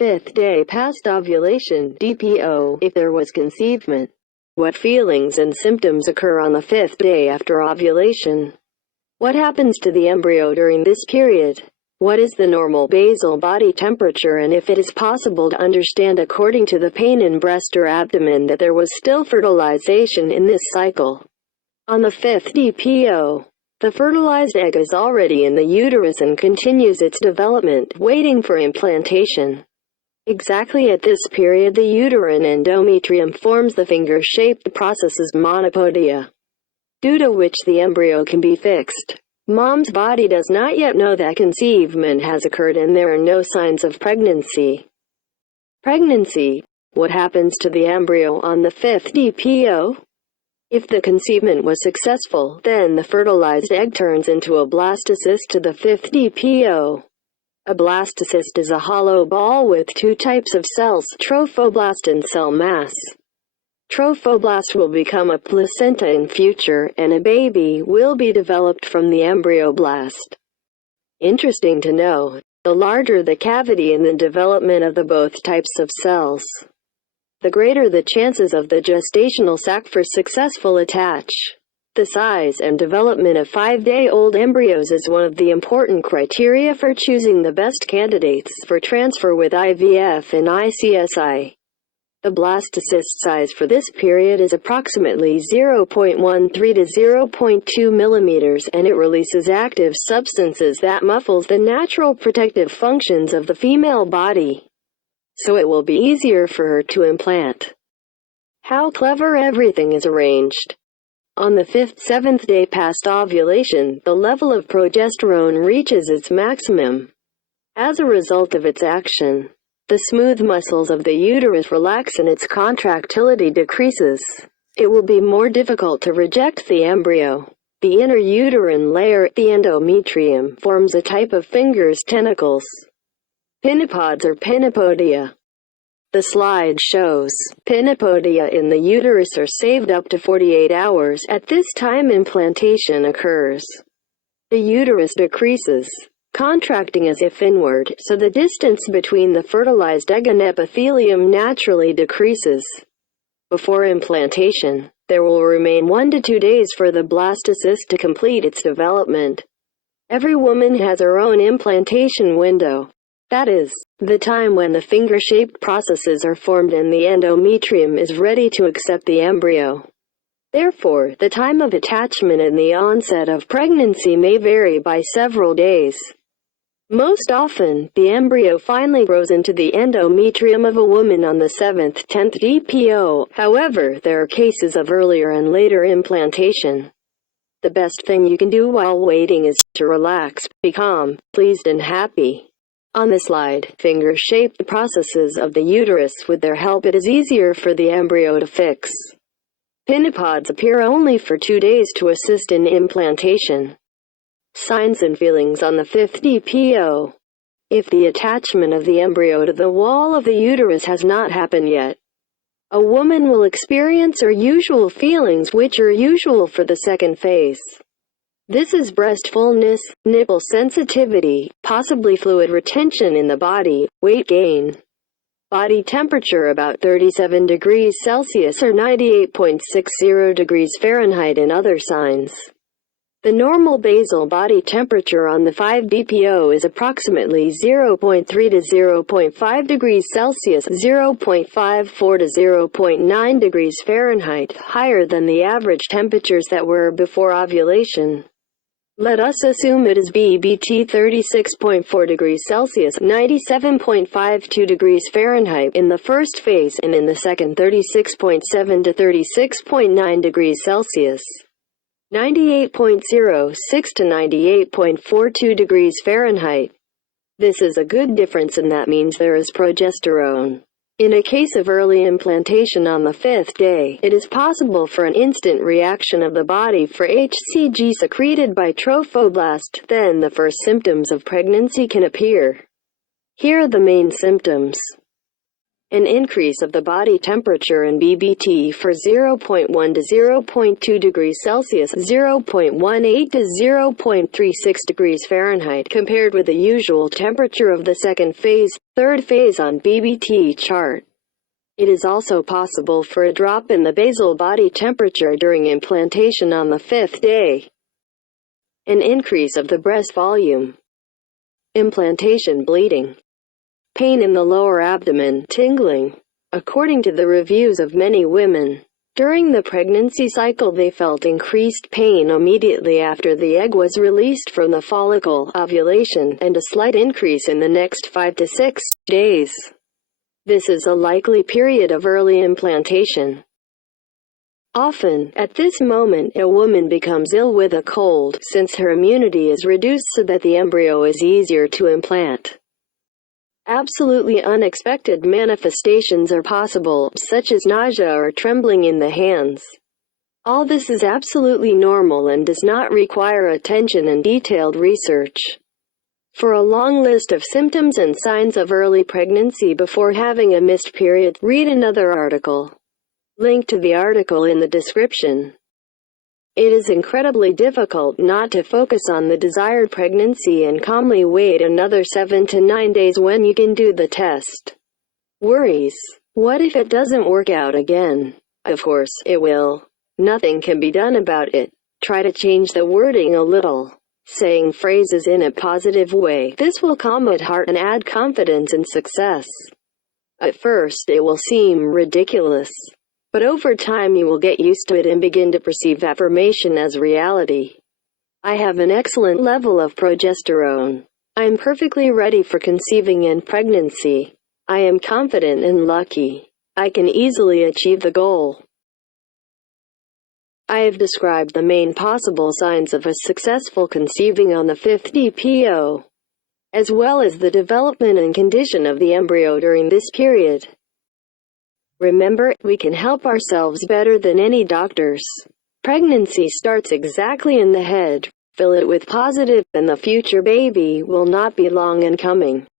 5th day past ovulation (DPO), if there was conceivement. What feelings and symptoms occur on the 5th day after ovulation? What happens to the embryo during this period? What is the normal basal body temperature, and if it is possible to understand according to the pain in breast or abdomen that there was still fertilization in this cycle? On the 5th DPO, the fertilized egg is already in the uterus and continues its development, waiting for implantation. Exactly at this period the uterine endometrium forms the finger-shaped processes monopodia, due to which the embryo can be fixed. Mom's body does not yet know that conceivement has occurred and there are no signs of pregnancy. Pregnancy. What happens to the embryo on the 5th DPO? If the conceivement was successful, then the fertilized egg turns into a blastocyst to the 5th DPO. A blastocyst is a hollow ball with two types of cells, trophoblast and cell mass. Trophoblast will become a placenta in future, and a baby will be developed from the embryoblast. Interesting to know, the larger the cavity in the development of the both types of cells, the greater the chances of the gestational sac for successful attach. The size and development of 5-day-old embryos is one of the important criteria for choosing the best candidates for transfer with IVF and ICSI. The blastocyst size for this period is approximately 0.13 to 0.2 millimeters, and it releases active substances that muffles the natural protective functions of the female body, so it will be easier for her to implant. How clever everything is arranged! On the 5th-7th day past ovulation, the level of progesterone reaches its maximum. As a result of its action, the smooth muscles of the uterus relax and its contractility decreases. It will be more difficult to reject the embryo. The inner uterine layer, the endometrium, forms a type of finger's tentacles. Pinnipods or pinnipodia. The slide shows pinnipodia in the uterus are saved up to 48 hours. At this time implantation occurs. The uterus decreases, contracting as if inward, so the distance between the fertilized egg and epithelium naturally decreases. Before implantation, there will remain 1 to 2 days for the blastocyst to complete its development. Every woman has her own implantation window. That is, the time when the finger-shaped processes are formed and the endometrium is ready to accept the embryo. Therefore, the time of attachment and the onset of pregnancy may vary by several days. Most often, the embryo finally grows into the endometrium of a woman on the 7th-10th DPO. However, there are cases of earlier and later implantation. The best thing you can do while waiting is to relax, be calm, pleased and happy. On the slide, fingers shape the processes of the uterus. With their help it is easier for the embryo to fix. Pinnipods appear only for 2 days to assist in implantation. Signs and feelings on the 5th DPO. If the attachment of the embryo to the wall of the uterus has not happened yet, a woman will experience her usual feelings, which are usual for the second phase. This is breast fullness, nipple sensitivity, possibly fluid retention in the body, weight gain. Body temperature about 37 degrees Celsius or 98.60 degrees Fahrenheit and other signs. The normal basal body temperature on the 5 DPO is approximately 0.3 to 0.5 degrees Celsius, 0.54 to 0.9 degrees Fahrenheit, higher than the average temperatures that were before ovulation. Let us assume it is BBT 36.4 degrees Celsius, 97.52 degrees Fahrenheit in the first phase, and in the second 36.7 to 36.9 degrees Celsius, 98.06 to 98.42 degrees Fahrenheit. This is a good difference, and that means there is progesterone. In a case of early implantation on the 5th day, it is possible for an instant reaction of the body for hCG secreted by trophoblast. Then the first symptoms of pregnancy can appear. Here are the main symptoms. An increase of the body temperature in BBT for 0.1 to 0.2 degrees Celsius, 0.18 to 0.36 degrees Fahrenheit, compared with the usual temperature of the second phase, third phase on BBT chart. It is also possible for a drop in the basal body temperature during implantation on the 5th day. An increase of the breast volume. Implantation bleeding. Pain in the lower abdomen, tingling. According to the reviews of many women, during the pregnancy cycle they felt increased pain immediately after the egg was released from the follicle, ovulation, and a slight increase in the next 5 to 6 days. This is a likely period of early implantation. Often, at this moment, a woman becomes ill with a cold, since her immunity is reduced so that the embryo is easier to implant. Absolutely unexpected manifestations are possible, such as nausea or trembling in the hands. All this is absolutely normal and does not require attention and detailed research. For a long list of symptoms and signs of early pregnancy before having a missed period, read another article. Link to the article in the description. It is incredibly difficult not to focus on the desired pregnancy and calmly wait another 7 to 9 days when you can do the test. Worries. What if it doesn't work out again? Of course, it will. Nothing can be done about it. Try to change the wording a little. Saying phrases in a positive way. This will calm at heart and add confidence and success. At first it will seem ridiculous. But over time you will get used to it and begin to perceive affirmation as reality. I have an excellent level of progesterone. I am perfectly ready for conceiving and pregnancy. I am confident and lucky. I can easily achieve the goal. I have described the main possible signs of a successful conceiving on the 5th DPO, as well as the development and condition of the embryo during this period. Remember, we can help ourselves better than any doctors. Pregnancy starts exactly in the head. Fill it with positive, and the future baby will not be long in coming.